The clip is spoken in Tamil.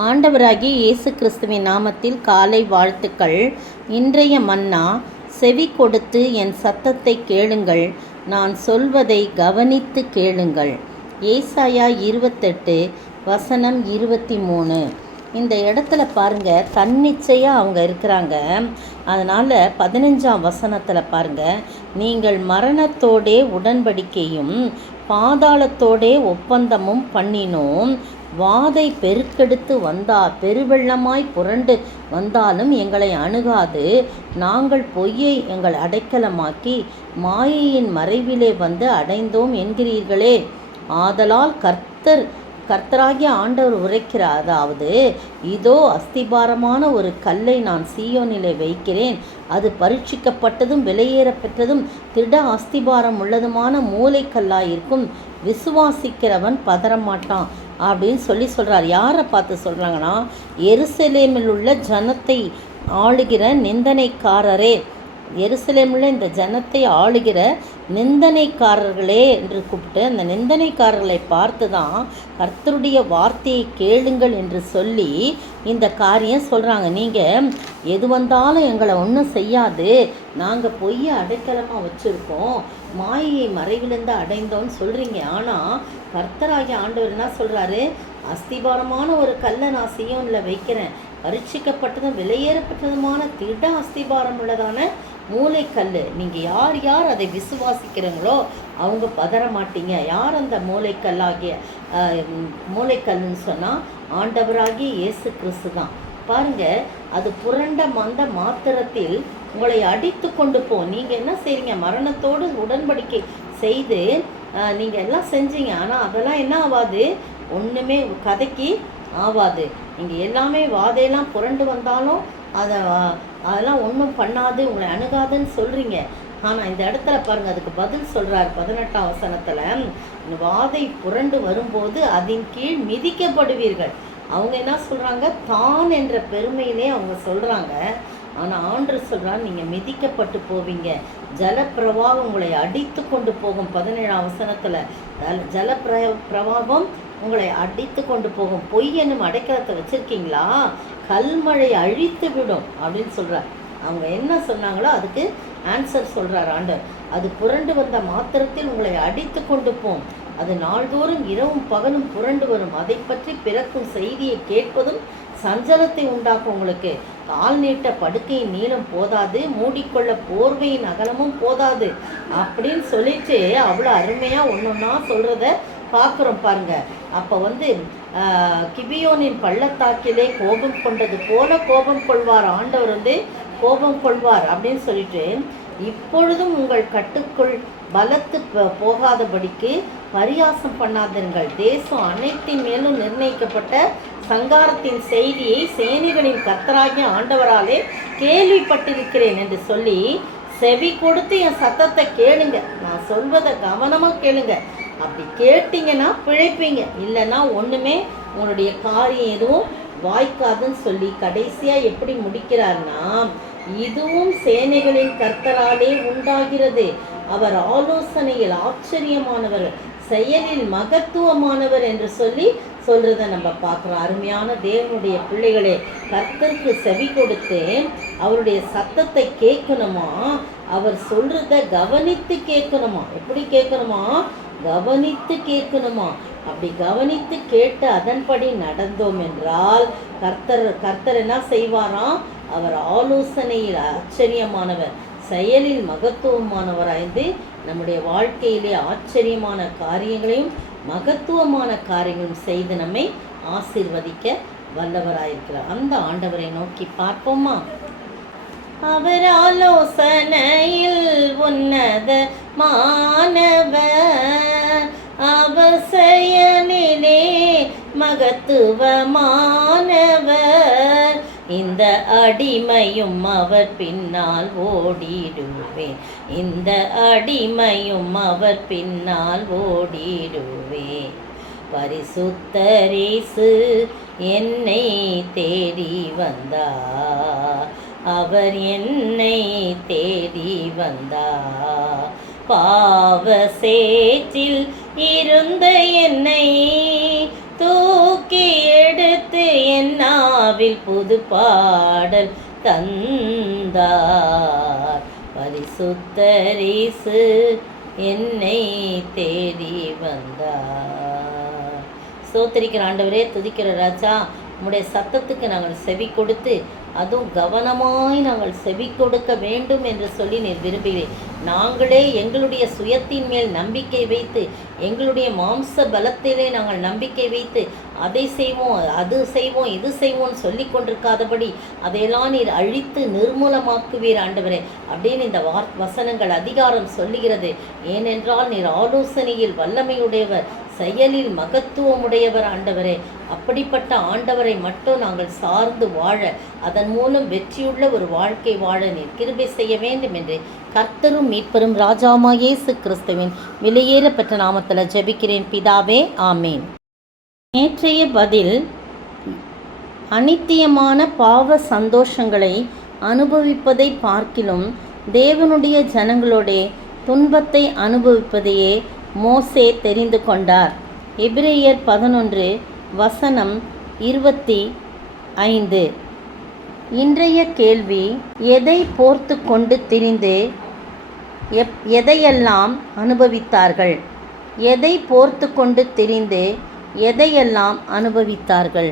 ஆண்டவராகிய இயேசு கிறிஸ்துவின் நாமத்தில் காலை வாழ்த்துக்கள். இன்றைய மன்னா, செவி கொடுத்து என் சத்தத்தை கேளுங்கள், நான் சொல்வதை கவனித்து கேளுங்கள். ஏசாயா 28 வசனம் 23. இந்த இடத்துல பாருங்கள், தன்னிச்சையாக அவங்க இருக்கிறாங்க. அதனால் 15ஆம் வசனத்தில் பாருங்கள், நீங்கள் மரணத்தோடே உடன்படிக்கையும் பாதாளத்தோடே ஒப்பந்தமும் பண்ணினோம். வாதை பெருக்கெடுத்து பெருவெள்ளமாய் புரண்டு வந்தாலும் எங்களை அணுகாது. நாங்கள் பொய்யை எங்கள் அடைக்கலமாக்கி மாயையின் மறைவிலே வந்து அடைந்தோம் என்கிறீர்களே. ஆதலால் கர்த்தராகிய ஆண்டவர் உரைக்கிறார், அதாவது, இதோ அஸ்திபாரமான ஒரு கல்லை நான் சீயோனிலே வைக்கிறேன், அது பரீட்சிக்கப்பட்டதும் விலையேறப்பெற்றதும் திட அஸ்திபாரம் உள்ளதுமான மூளைக்கல்லாயிருக்கும், விசுவாசிக்கிறவன் பதறமாட்டான் அப்படின்னு சொல்கிறார். யாரை பார்த்து சொல்கிறாங்கன்னா, எருசலேமில் உள்ள ஜனத்தை ஆளுகிற நிந்தனைக்காரரே, எருசலேமில் இந்த ஜனத்தை ஆளுகிற நிந்தனைக்காரர்களே என்று கூப்பிட்டு அந்த நிந்தனைக்காரர்களை பார்த்து தான் கர்த்தருடைய வார்த்தையை கேளுங்கள் என்று சொல்லி இந்த காரியம் சொல்கிறாங்க. நீங்கள் எது வந்தாலும் எங்களை ஒன்றும் செய்யாது, நாங்கள் பொய்யை அடைக்கலமாக வச்சுருக்கோம், மாயை மறைவிலிருந்து அடைந்தோன்னு சொல்கிறீங்க. ஆனால் கர்த்தராகிய ஆண்டவர் என்ன சொல்கிறாரு? அஸ்திபாரமான ஒரு கல்லை நான் சீயோனில் வைக்கிறேன், பரீட்சிக்கப்பட்டதும் விலையேறப்பட்டதுமான திட அஸ்திபாரம் உள்ளதான மூளைக்கல். நீங்கள் யார் அதை விசுவாசிக்கிறீங்களோ அவங்க பதற மாட்டீங்க. யார் அந்த மூளைக்கல்லுன்னு சொன்னால் ஆண்டவராகிய இயேசு கிறிஸ்து தான். பாருங்கள், அது புரண்ட மந்த மாத்திரத்தில் உங்களை அடித்து கொண்டு நீங்கள் என்ன செய்றீங்க? மரணத்தோடு உடன்படிக்கை செய்து நீங்கள் எல்லாம் செஞ்சீங்க. ஆனால் அதெல்லாம் என்ன ஆகாது, ஒன்றுமே கதைக்கு ஆகாது. நீங்கள் எல்லாமே வாதையெல்லாம் புரண்டு வந்தாலும் அதெல்லாம் ஒன்றும் பண்ணாது, உங்களை அணுகாதுன்னு சொல்கிறீங்க. ஆனால் இந்த இடத்துல பாருங்கள், அதுக்கு பதில் சொல்கிறார் 18ஆம் வசனத்தில், வாதை புரண்டு வரும்போது அதன் கீழ் மிதிக்கப்படுவீர்கள். அவங்க என்ன சொல்கிறாங்க? தான் என்ற பெருமையிலே அவங்க சொல்கிறாங்க. ஆனால் ஆண்டவர் சொல்கிறார், நீங்கள் மிதிக்கப்பட்டு போவீங்க, ஜலப்பிரவாகம் உங்களை அடித்து கொண்டு போகும். 17ஆம் வசனத்தில் ஜலப்பிரவாகம் உங்களை அடித்து கொண்டு போகும். பொய் என்னும் அடைக்கலத்தை வச்சுருக்கீங்களா? கல்மழை அழித்து விடும் அப்படின்னு சொல்கிறார். அவங்க என்ன சொன்னாங்களோ அதுக்கு ஆன்சர் சொல்கிறார் ஆண்டவர். அது புரண்டு வந்த மாத்திரத்தில் உங்களை அடித்து கொண்டு போம். அது நாள்தோறும் இரவும் பகலும் புரண்டு வரும். அதை பற்றி பிறக்கும் செய்தியை கேட்பதும் சஞ்சலத்தை உண்டாக்கும். உங்களுக்கு கால் நீட்ட படுக்கையின் நீளம் போதாது, மூடிக்கொள்ள போர்வையின் அகலமும் போதாது அப்படின்னு சொல்லிட்டு அவ்வளோ அருமையாக ஒன்றொன்னா சொல்கிறத பார்க்குறோம் பாருங்க. அப்போ கிபியோனின் பள்ளத்தாக்கிலே கோபம் கொண்டது போல கோபம் கொள்வார் ஆண்டவர், கோபம் கொள்வார் அப்படின்னு சொல்லிட்டு, இப்பொழுதும் உங்கள் கட்டுக்குள் பலத்து போகாதபடிக்கு பரியாசம் பண்ணாதீர்கள். தேசம் அனைத்தின் மேலும் நிர்ணயிக்கப்பட்ட சங்காரத்தின் செய்தியை சேனைகளின் கர்த்தராகிய ஆண்டவராலே கேள்விப்பட்டிருக்கிறேன் என்று சொல்லி, செவி கொடுத்து என் சத்தத்தை கேளுங்க, நான் சொல்வதை கவனமாக கேளுங்க. அப்படி கேட்டிங்கன்னா பிழைப்பீங்க, இல்லைன்னா ஒன்றுமே உன்னுடைய காரியம் எதுவும் வாய்க்காதுன்னு சொல்லி கடைசியாக எப்படி முடிக்கிறார்னா, இதுவும் சேனைகளின் கர்த்தராலே உண்டாகிறது, அவர் ஆலோசனையில் ஆச்சரியமானவர், செயலில் மகத்துவமானவர் என்று சொல்றதை நம்ம பார்க்குறோம். அருமையான தேவனுடைய பிள்ளைகளே, கர்த்தருக்கு செவி கொடுத்து அவருடைய சத்தத்தை கேட்கணுமா? அவர் சொல்றத கவனித்து கேட்கணுமா? எப்படி கேட்கணுமா? கவனித்து கேட்கணுமா? அப்படி கவனித்து கேட்டு அதன்படி நடந்தோம் என்றால் கர்த்தர் என்ன செய்வாராம்? அவர் ஆலோசனையில் ஆச்சரியமானவர், செயலில் மகத்துவமானவராய்ந்து நம்முடைய வாழ்க்கையிலே ஆச்சரியமான காரியங்களையும் மகத்துவமான காரியங்களும் செய்து நம்மை ஆசீர்வதிக்க வல்லவராயிருக்கிறார். அந்த ஆண்டவரை நோக்கி பார்ப்போமா? அவர் ஆலோசனையில் உன்னத மாணவர், அவர் செயலிலே மகத்துவமானவர், இந்த அடிமையும் அவர் பின்னால் ஓடிடுவேன், இந்த அடிமையும் அவர் பின்னால் ஓடிடுவேன். பரிசுத்தரேசு என்னை தேடி வந்தார், அவர் என்னை தேடி வந்தார். பாவ சேற்றில் இருந்த என்னை தூக்கி எடுத்து என் நாவில் புது பாடல் தந்தார். பரிசுத்தரீசு என்னை தேடி வந்தார். ஸ்தோத்திரிக்கிற ஆண்டவரே, துதிக்கிற ராஜா, உம்முடைய சத்தத்துக்கு நாங்கள் செவி கொடுத்து அதுவும் கவனமாய் நாங்கள் செவி கொடுக்க வேண்டும் என்று சொல்லி நீர் விரும்புகிறேன். நாங்களே எங்களுடைய சுயத்தின் மேல் நம்பிக்கை வைத்து, எங்களுடைய மாம்ச பலத்திலே நாங்கள் நம்பிக்கை வைத்து அதை செய்வோம், அது செய்வோம், இது செய்வோம் சொல்லி கொண்டிருக்காதபடி அதையெல்லாம் நீர் அழித்து நிர்மூலமாக்குவீர் ஆண்டவரே அப்படின்னு இந்த வசனங்கள் அதிகாரம் சொல்லுகிறது. ஏனென்றால் நீர் ஆலோசனையில் வல்லமையுடையவர், செயலில் மகத்துவமுடையவர் ஆண்டவரே. அப்படிப்பட்ட ஆண்டவரை மட்டும் நாங்கள் சார்ந்து வாழ, அதன் மூலம் வெற்றியுள்ள ஒரு வாழ்க்கை வாழ நீர் கிருபை செய்ய வேண்டும் என்று கர்த்தரும் மீட்பரும் ராஜாவாகிய இயேசு கிறிஸ்துவின் விலையேறப்பெற்ற நாமத்தில் ஜெபிக்கிறேன் பிதாவே, ஆமேன். நேற்றைய பதில், அநித்தியமான பாவ சந்தோஷங்களை அனுபவிப்பதை பார்க்கிலும் தேவனுடைய ஜனங்களோட துன்பத்தை அனுபவிப்பதையே மோசே தெரிந்து கொண்டார். எபிரேயர் 11:25. இன்றைய கேள்வி, எதை போர்த்து கொண்டு திரிந்து எதையெல்லாம் அனுபவித்தார்கள்? எதை போர்த்து கொண்டு திரிந்து எதையெல்லாம் அனுபவித்தார்கள்?